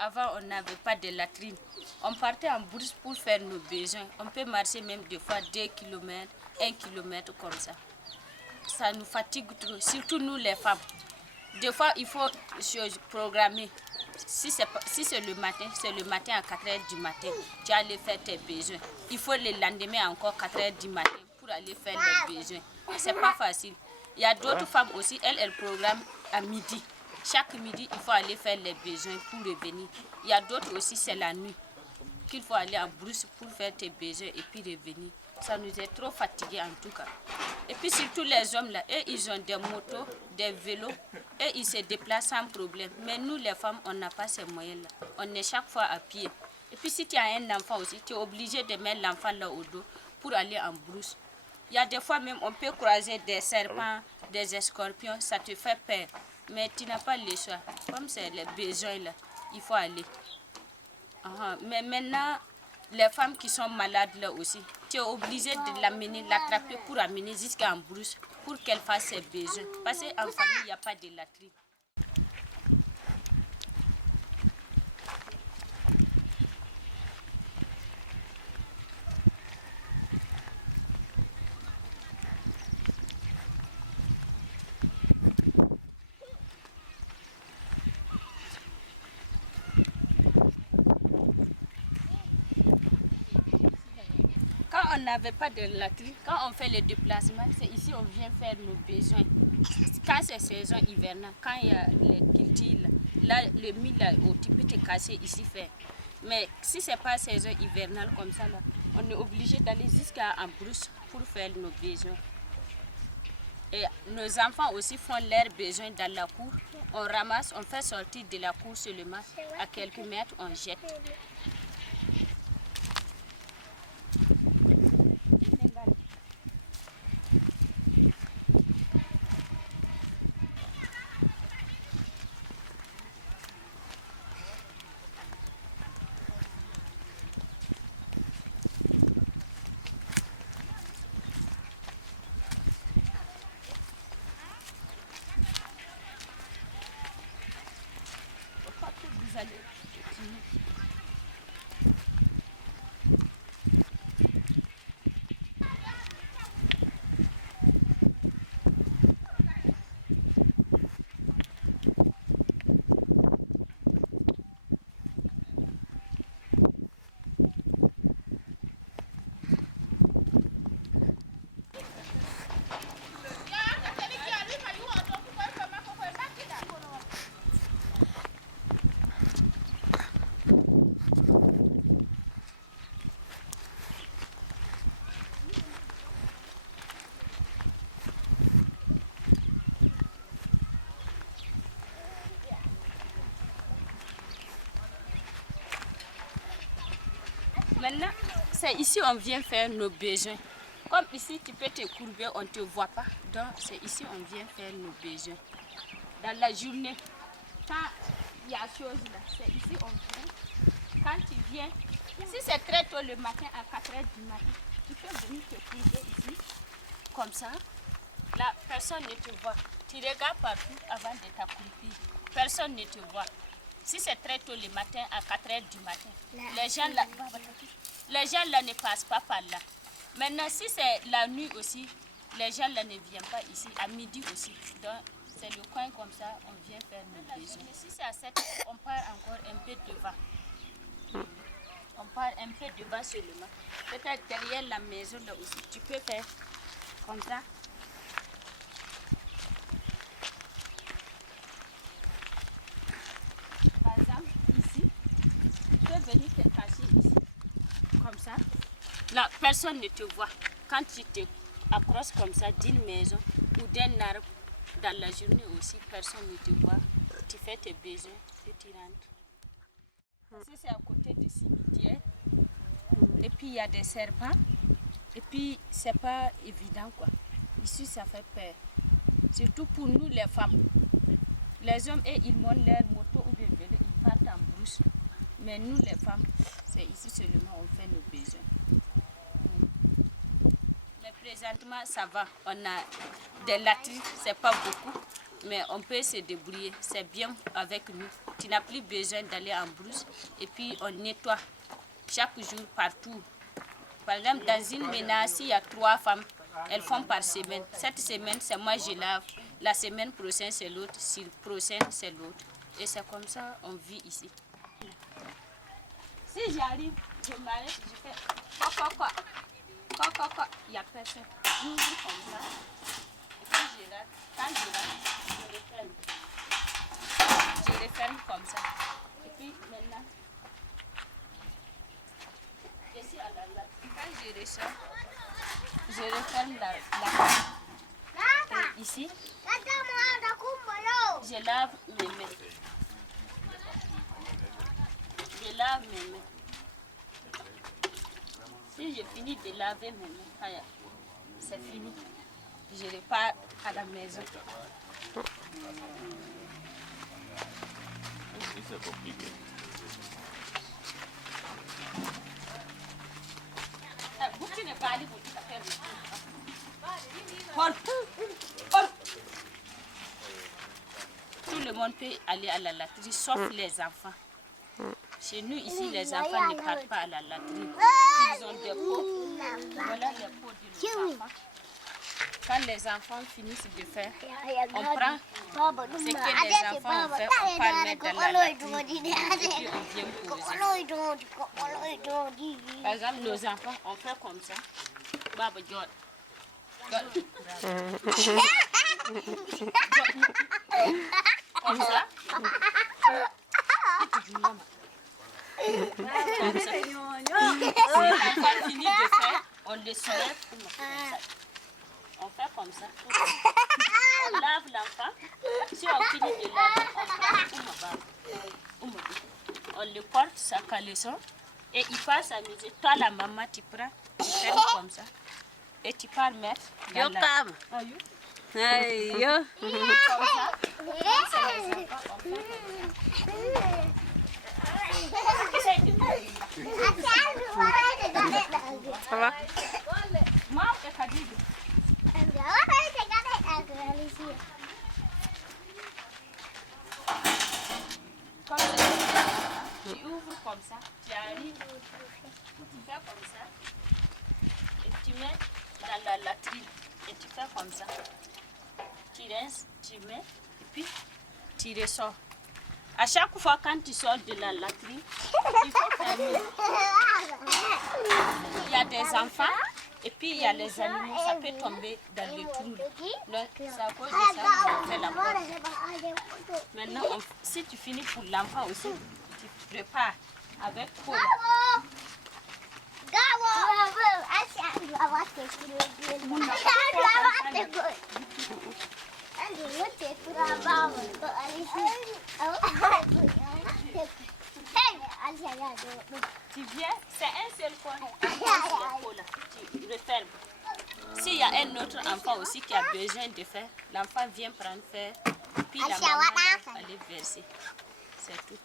avant, on n'avait pas de latrine. On partait en brousse pour faire nos besoins. On peut marcher même des fois 2 km, 1 km comme ça. Ça nous fatigue trop, surtout nous les femmes. Des fois, il faut se programmer. Si c'est le matin à 4 h du matin. Tu vas aller faire tes besoins. Il faut le lendemain encore 4 h du matin pour aller faire les besoins. C'est pas facile. Il y a d'autres femmes aussi, elles programment à midi. Chaque midi, il faut aller faire les besoins pour revenir. Il y a d'autres aussi, c'est la nuit qu'il faut aller en brousse pour faire tes besoins et puis revenir. Ça nous est trop fatigués en tout cas. Et puis surtout les hommes là, eux ils ont des motos, des vélos, et ils se déplacent sans problème. Mais nous les femmes, on n'a pas ces moyens là. On est chaque fois à pied. Et puis si tu as un enfant aussi, tu es obligé de mettre l'enfant là au dos pour aller en brousse. Il y a des fois même, on peut croiser des serpents, des scorpions, ça te fait peur. Mais tu n'as pas le choix. Comme c'est les besoins là, il faut aller. Mais maintenant, les femmes qui sont malades là aussi, tu es obligé de l'amener, l'attraper pour amener jusqu'à en brousse pour qu'elle fasse ses besoins. Parce qu'en famille, il n'y a pas de latrine. Quand on n'avait pas de latrine, quand on fait le déplacement, c'est ici on vient faire nos besoins. Quand c'est saison hivernale, quand il y a les cultures, là, le mil, là, tu peux te casser ici faire. Mais si ce n'est pas saison hivernale comme ça, là, on est obligé d'aller jusqu'à en brousse pour faire nos besoins. Et nos enfants aussi font leurs besoins dans la cour. On ramasse, on fait sortir de la cour seulement. À quelques mètres, on jette. Maintenant, c'est ici on vient faire nos besoins. Comme ici, tu peux te courber, on ne te voit pas. Donc, c'est ici on vient faire nos besoins. Dans la journée, quand il y a chose là, c'est ici on vient. Quand tu viens, si c'est très tôt le matin, à 4 h du matin, tu peux venir te courber ici, comme ça. Là, personne ne te voit. Tu regardes partout avant de t'accroupir. Personne ne te voit. Si c'est très tôt le matin, à 4 h du matin, les gens là ne passent pas par là. Maintenant, si c'est la nuit aussi, les gens là ne viennent pas ici, à midi aussi. Donc, c'est le coin comme ça, on vient faire nos besoins. Si c'est à 7 h, on part encore un peu devant. On part un peu devant seulement. Peut-être derrière la maison là aussi, tu peux faire comme ça. Par exemple, ici, tu peux venir te cacher ici, comme ça. Là, personne ne te voit. Quand tu te approches comme ça d'une maison ou d'un arbre, dans la journée aussi, personne ne te voit. Tu fais tes besoins et tu rentres. Ici, c'est à côté du cimetière. Et puis, il y a des serpents. Et puis, c'est pas évident, quoi. Ici, ça fait peur. Surtout pour nous, les femmes. Les hommes, ils montent leur moto ou bien vélo, ils partent en brousse. Mais nous, les femmes, c'est ici seulement on fait nos besoins. Mais présentement, ça va. On a des latrines, c'est pas beaucoup. mais on peut se débrouiller. C'est bien avec nous. Tu n'as plus besoin d'aller en brousse. Et puis on nettoie chaque jour partout. Par exemple, dans une ménage, s'il y a 3 femmes, elles font par semaine. Cette semaine, c'est moi je lave. La semaine prochaine, c'est l'autre. Si le prochain, c'est l'autre. Et c'est comme ça on vit ici. Si j'arrive, je m'arrête, je fais quoi. Il n'y a personne. J'ouvre comme ça. Et puis je rate. Quand je rate, je referme. Je referme comme ça. Et puis maintenant, ici à la latte, quand je ressors, je referme la et ici, je lave mes mains. Je lave mes mains. Si je finis de laver mes mains, c'est fini. Je repars à la maison. Ici, c'est compliqué. Tu n'es pas allé pour tout à faire. Tout le monde peut aller à la latrine, sauf les enfants. Chez nous, ici, les enfants ne partent pas à la latrine. Ils ont des pots. Voilà les pots de nos enfants. Quand les enfants finissent de faire, on prend ce que les enfants ont fait, on part mettre dans la latrine et puis on vient poser. Par exemple, nos enfants, on fait comme ça. Baba Jod. Comme ça. Comme ça. Si l'enfant finit de faire, on les soulève pour me faire ça. On fait comme ça. On lave l'enfant. Si on finit de laver, on le porte sa caleçon et il part s'amuser. Toi, la maman, tu prends, tu fais comme ça. Et tu pars mettre dans la... Ayo. Comme ça. Comme c'est les enfants, on fait Ça va? Maman, et Khadija. Comme ça, tu ouvres comme ça, tu arrives, tu fais comme ça, et tu mets dans la latrine, et tu fais comme ça. Tu rinces, tu mets, et puis tu ressors. À chaque fois quand tu sors de la latrine, il faut fermer. Il y a des enfants. Et puis il y a les animaux, ça peut tomber dans les trous. C'est à cause de ça qu'on fait la porte. Maintenant, si tu finis pour l'enfant aussi, tu prépares avec Paul. Tu viens, c'est un seul coin. Tu refermes. S'il y a un autre enfant aussi qui a besoin de faire, l'enfant vient prendre faire, puis la maman va aller verser. C'est tout.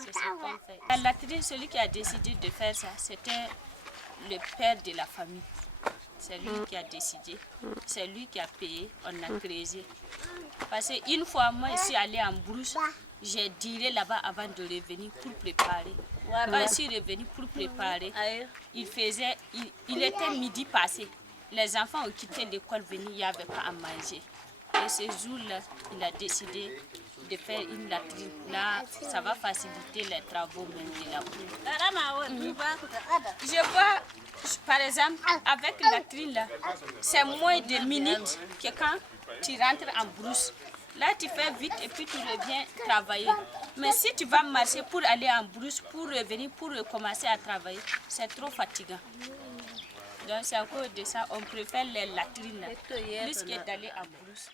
C'est ce qu'on fait. La latrine, celui qui a décidé de faire ça, c'était le père de la famille. C'est lui qui a décidé. C'est lui qui a payé. On a creusé. Parce qu'une fois, moi, je suis allée en brousse. J'ai tiré là-bas avant de revenir pour préparer. Quand je suis revenue pour préparer, il était midi passé. Les enfants ont quitté l'école, venus, il n'y avait pas à manger. Et ce jour-là, il a décidé de faire une latrine. Là, ça va faciliter les travaux même de la cour. Je vois, par exemple, avec la latrine là, c'est moins de minutes que quand tu rentres en brousse. Là, tu fais vite et puis tu reviens travailler. Mais si tu vas marcher pour aller en brousse, pour revenir, pour recommencer à travailler, c'est trop fatigant. Donc, c'est à cause de ça, on préfère les latrines là, plus que d'aller en brousse.